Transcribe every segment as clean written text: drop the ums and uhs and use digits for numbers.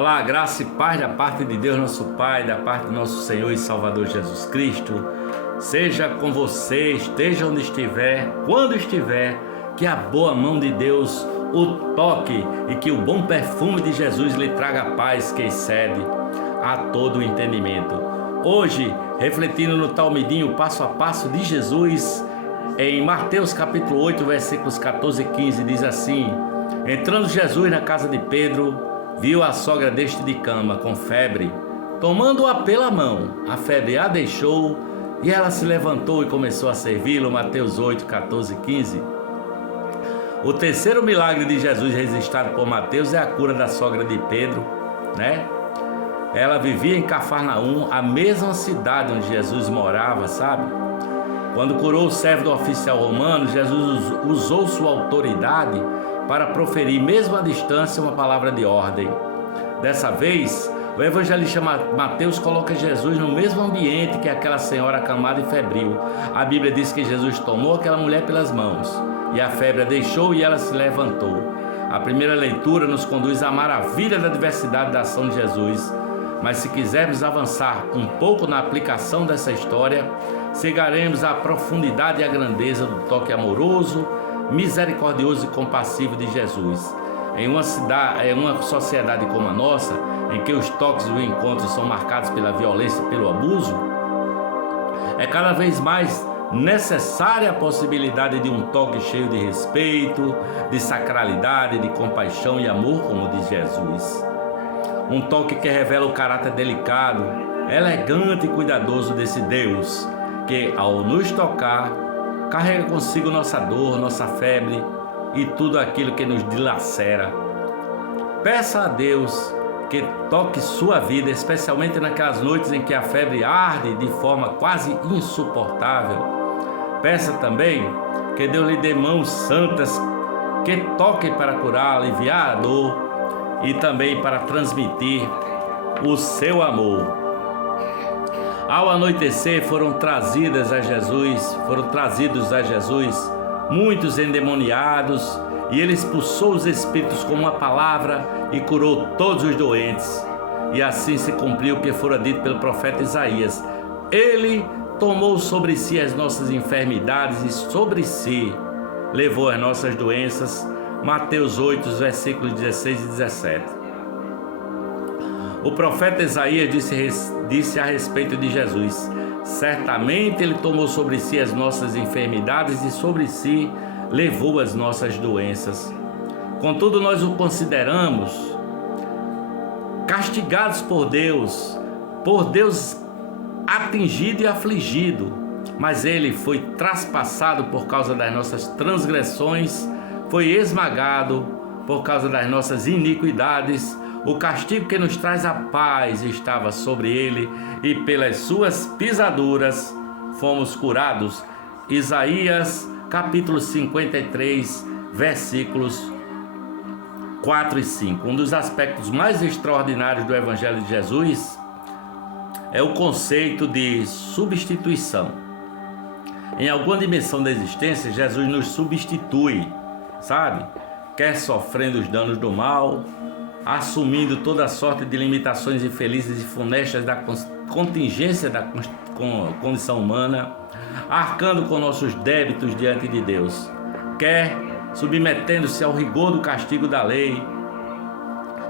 Olá, graça e paz da parte de Deus, nosso Pai, da parte do nosso Senhor e Salvador Jesus Cristo. Seja com você, esteja onde estiver, quando estiver, que a boa mão de Deus o toque e que o bom perfume de Jesus lhe traga paz que excede a todo o entendimento. Hoje, refletindo no Talmidinho passo a passo de Jesus, em Mateus capítulo 8, versículos 14 e 15, diz assim: entrando Jesus na casa de Pedro, viu a sogra deste de cama, com febre. Tomando-a pela mão, a febre a deixou e ela se levantou e começou a servi-lo. Mateus 8, 14 e 15. O terceiro milagre de Jesus registrado por Mateus é a cura da sogra de Pedro, né? Ela vivia em Cafarnaum, a mesma cidade onde Jesus morava, sabe? Quando curou o servo do oficial romano, Jesus usou sua autoridade para proferir, mesmo à distância, uma palavra de ordem. Dessa vez, o evangelista Mateus coloca Jesus no mesmo ambiente que aquela senhora acamada e febril. A Bíblia diz que Jesus tomou aquela mulher pelas mãos, e a febre a deixou e ela se levantou. A primeira leitura nos conduz à maravilha da diversidade da ação de Jesus. Mas se quisermos avançar um pouco na aplicação dessa história, chegaremos à profundidade e à grandeza do toque amoroso, misericordioso e compassivo de Jesus. Em uma sociedade como a nossa, em que os toques e os encontros são marcados pela violência e pelo abuso, é cada vez mais necessária a possibilidade de um toque cheio de respeito, de sacralidade, de compaixão e amor, como diz Jesus. Um toque que revela o caráter delicado, elegante e cuidadoso desse Deus, que ao nos tocar, carrega consigo nossa dor, nossa febre e tudo aquilo que nos dilacera. Peça a Deus que toque sua vida, especialmente naquelas noites em que a febre arde de forma quase insuportável. Peça também que Deus lhe dê mãos santas que toquem para curar, aliviar a dor e também para transmitir o seu amor. Ao anoitecer foram trazidos a Jesus muitos endemoniados, e ele expulsou os espíritos com uma palavra e curou todos os doentes. E assim se cumpriu o que fora dito pelo profeta Isaías: ele tomou sobre si as nossas enfermidades e sobre si levou as nossas doenças. Mateus 8, versículos 16 e 17. O profeta Isaías disse a respeito de Jesus: certamente ele tomou sobre si as nossas enfermidades e sobre si levou as nossas doenças. Contudo, nós o consideramos castigados por Deus atingido e afligido, mas ele foi traspassado por causa das nossas transgressões, foi esmagado por causa das nossas iniquidades. O castigo que nos traz a paz estava sobre ele, e pelas suas pisaduras fomos curados. Isaías capítulo 53, versículos 4 e 5. Um dos aspectos mais extraordinários do Evangelho de Jesus é o conceito de substituição. Em alguma dimensão da existência, Jesus nos substitui, sabe? Quer sofrendo os danos do mal, assumindo toda sorte de limitações infelizes e funestas da contingência da condição humana, arcando com nossos débitos diante de Deus, quer submetendo-se ao rigor do castigo da lei.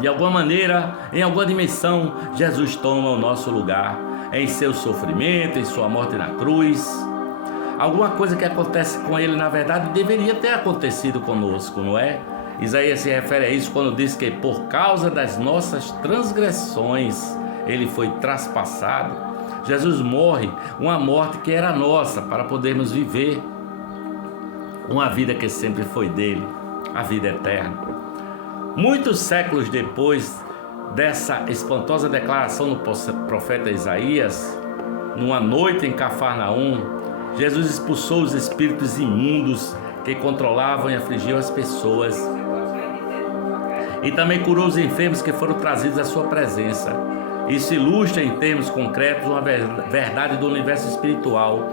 De alguma maneira, em alguma dimensão, Jesus toma o nosso lugar em seu sofrimento, em sua morte na cruz. Alguma coisa que acontece com ele, na verdade, deveria ter acontecido conosco, não é? Isaías se refere a isso quando diz que por causa das nossas transgressões ele foi traspassado. Jesus morre uma morte que era nossa, para podermos viver uma vida que sempre foi dele, a vida eterna. Muitos séculos depois dessa espantosa declaração do profeta Isaías, numa noite em Cafarnaum, Jesus expulsou os espíritos imundos que controlavam e afligiam as pessoas, e também curou os enfermos que foram trazidos à sua presença. Isso ilustra em termos concretos uma verdade do universo espiritual.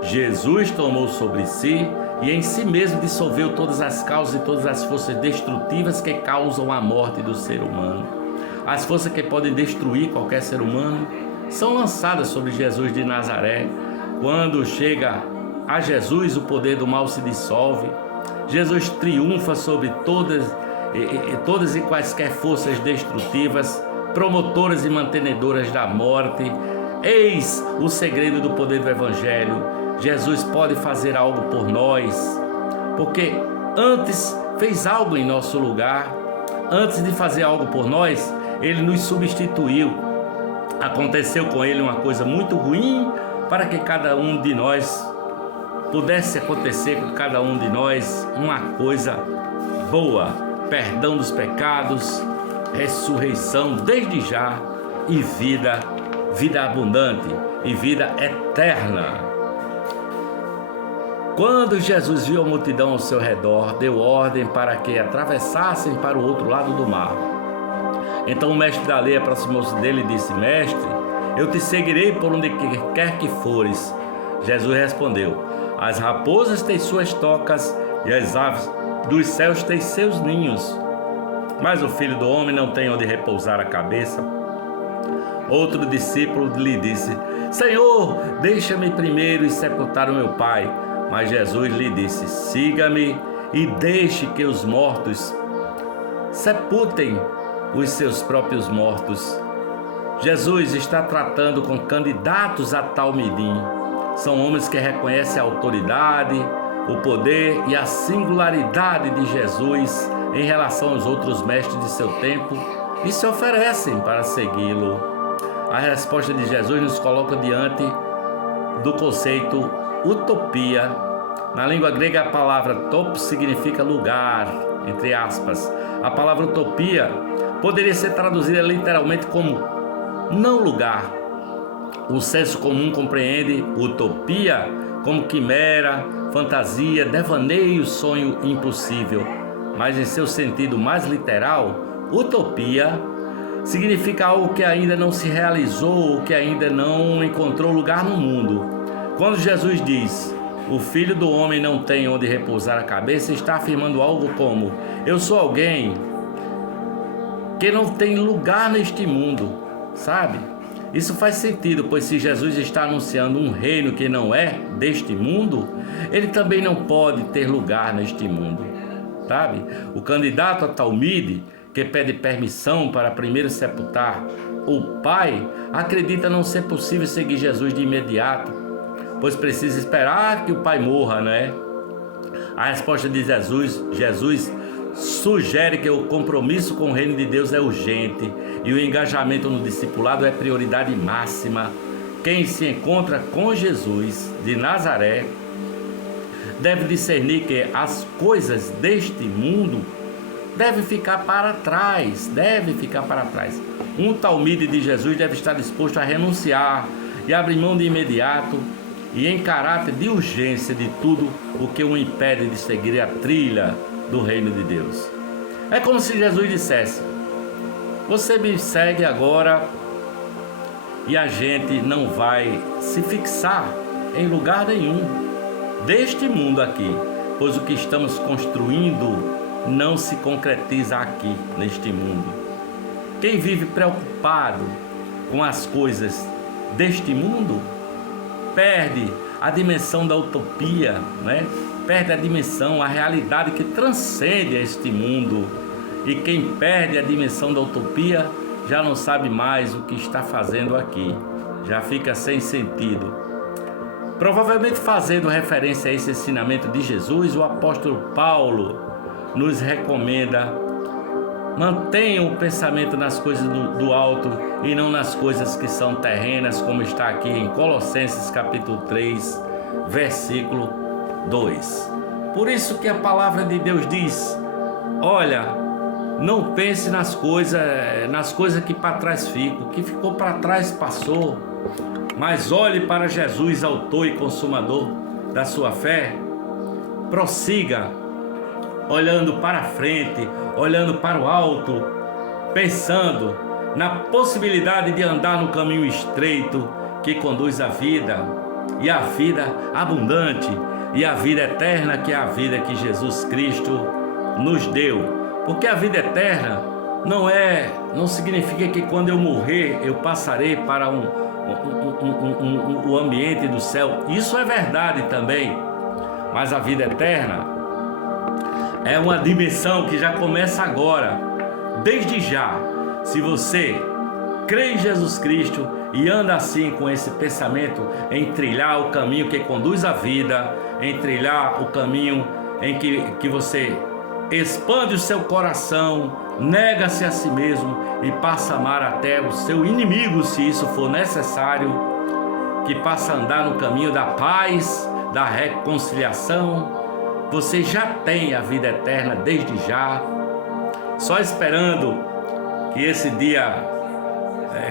Jesus tomou sobre si e em si mesmo dissolveu todas as causas e todas as forças destrutivas que causam a morte do ser humano. as forças que podem destruir qualquer ser humano, são lançadas sobre Jesus de Nazaré. Quando chega a Jesus, o poder do mal se dissolve. Jesus triunfa sobre todas e quaisquer forças destrutivas, promotoras e mantenedoras da morte. Eis o segredo do poder do Evangelho. Jesus pode fazer algo por nós, porque antes fez algo em nosso lugar. Antes de fazer algo por nós, Ele nos substituiu. Aconteceu com Ele uma coisa muito ruim, para que cada um de nós pudesse acontecer com cada um de nós uma coisa boa: perdão dos pecados, ressurreição desde já e vida abundante e vida eterna. Quando Jesus viu a multidão ao seu redor, deu ordem para que atravessassem para o outro lado do mar. Então o mestre da lei aproximou-se dele e disse: Mestre, eu te seguirei por onde quer que fores. Jesus respondeu: As raposas têm suas tocas e as aves dos céus têm seus ninhos, mas o Filho do Homem não tem onde repousar a cabeça. Outro discípulo lhe disse: Senhor, deixa-me primeiro ir sepultar o meu pai. Mas Jesus lhe disse: Siga-me e deixe que os mortos sepultem os seus próprios mortos. Jesus está tratando com candidatos a Talmidim. São homens que reconhecem a autoridade, o poder e a singularidade de Jesus em relação aos outros mestres de seu tempo e se oferecem para segui-lo. A resposta de Jesus nos coloca diante do conceito utopia. Na língua grega, a palavra topos significa lugar, entre aspas. A palavra utopia poderia ser traduzida literalmente como não lugar. O senso comum compreende utopia como quimera, fantasia, devaneio, sonho impossível. Mas em seu sentido mais literal, utopia significa algo que ainda não se realizou, que ainda não encontrou lugar no mundo. Quando Jesus diz: o Filho do Homem não tem onde repousar a cabeça, está afirmando algo como: eu sou alguém que não tem lugar neste mundo, sabe? Isso faz sentido, pois se Jesus está anunciando um reino que não é deste mundo, ele também não pode ter lugar neste mundo, sabe? O candidato a Talmide, que pede permissão para primeiro sepultar o pai, acredita não ser possível seguir Jesus de imediato, pois precisa esperar que o pai morra, né? A resposta de Jesus sugere que o compromisso com o reino de Deus é urgente e o engajamento no discipulado é prioridade máxima. Quem se encontra com Jesus de Nazaré deve discernir que as coisas deste mundo devem ficar para trás, Um talmide de Jesus deve estar disposto a renunciar e abrir mão de imediato e em caráter de urgência de tudo o que o impede de seguir a trilha do reino de Deus. É como se Jesus dissesse: você me segue agora e a gente não vai se fixar em lugar nenhum deste mundo aqui, pois o que estamos construindo não se concretiza aqui neste mundo. Quem vive preocupado com as coisas deste mundo perde a dimensão da utopia, né? Perde a dimensão, a realidade que transcende este mundo. E quem perde a dimensão da utopia já não sabe mais o que está fazendo aqui, já fica sem sentido. Provavelmente fazendo referência a esse ensinamento de Jesus, o apóstolo Paulo nos recomenda: mantenham o pensamento nas coisas do alto e não nas coisas que são terrenas, como está aqui em Colossenses capítulo 3, versículo 2. Por isso que a palavra de Deus diz: olha, não pense nas coisas que para trás ficam, o que ficou para trás passou, mas olhe para Jesus, autor e consumador da sua fé. Prossiga, olhando para frente, olhando para o alto, pensando na possibilidade de andar no caminho estreito que conduz à vida, e a vida abundante, e a vida eterna, que é a vida que Jesus Cristo nos deu. Porque a vida eterna não significa que quando eu morrer eu passarei para o ambiente do céu. Isso é verdade também, mas a vida eterna é uma dimensão que já começa agora, desde já. Se você crê em Jesus Cristo e anda assim com esse pensamento em trilhar o caminho que conduz à vida, em trilhar o caminho em que você expande o seu coração, nega-se a si mesmo e passa a amar até o seu inimigo, se isso for necessário, que passa a andar no caminho da paz, da reconciliação, você já tem a vida eterna desde já, só esperando que esse dia,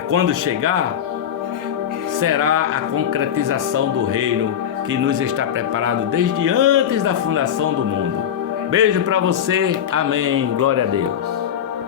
quando chegar, será a concretização do reino que nos está preparado desde antes da fundação do mundo. Beijo para você, amém, glória a Deus.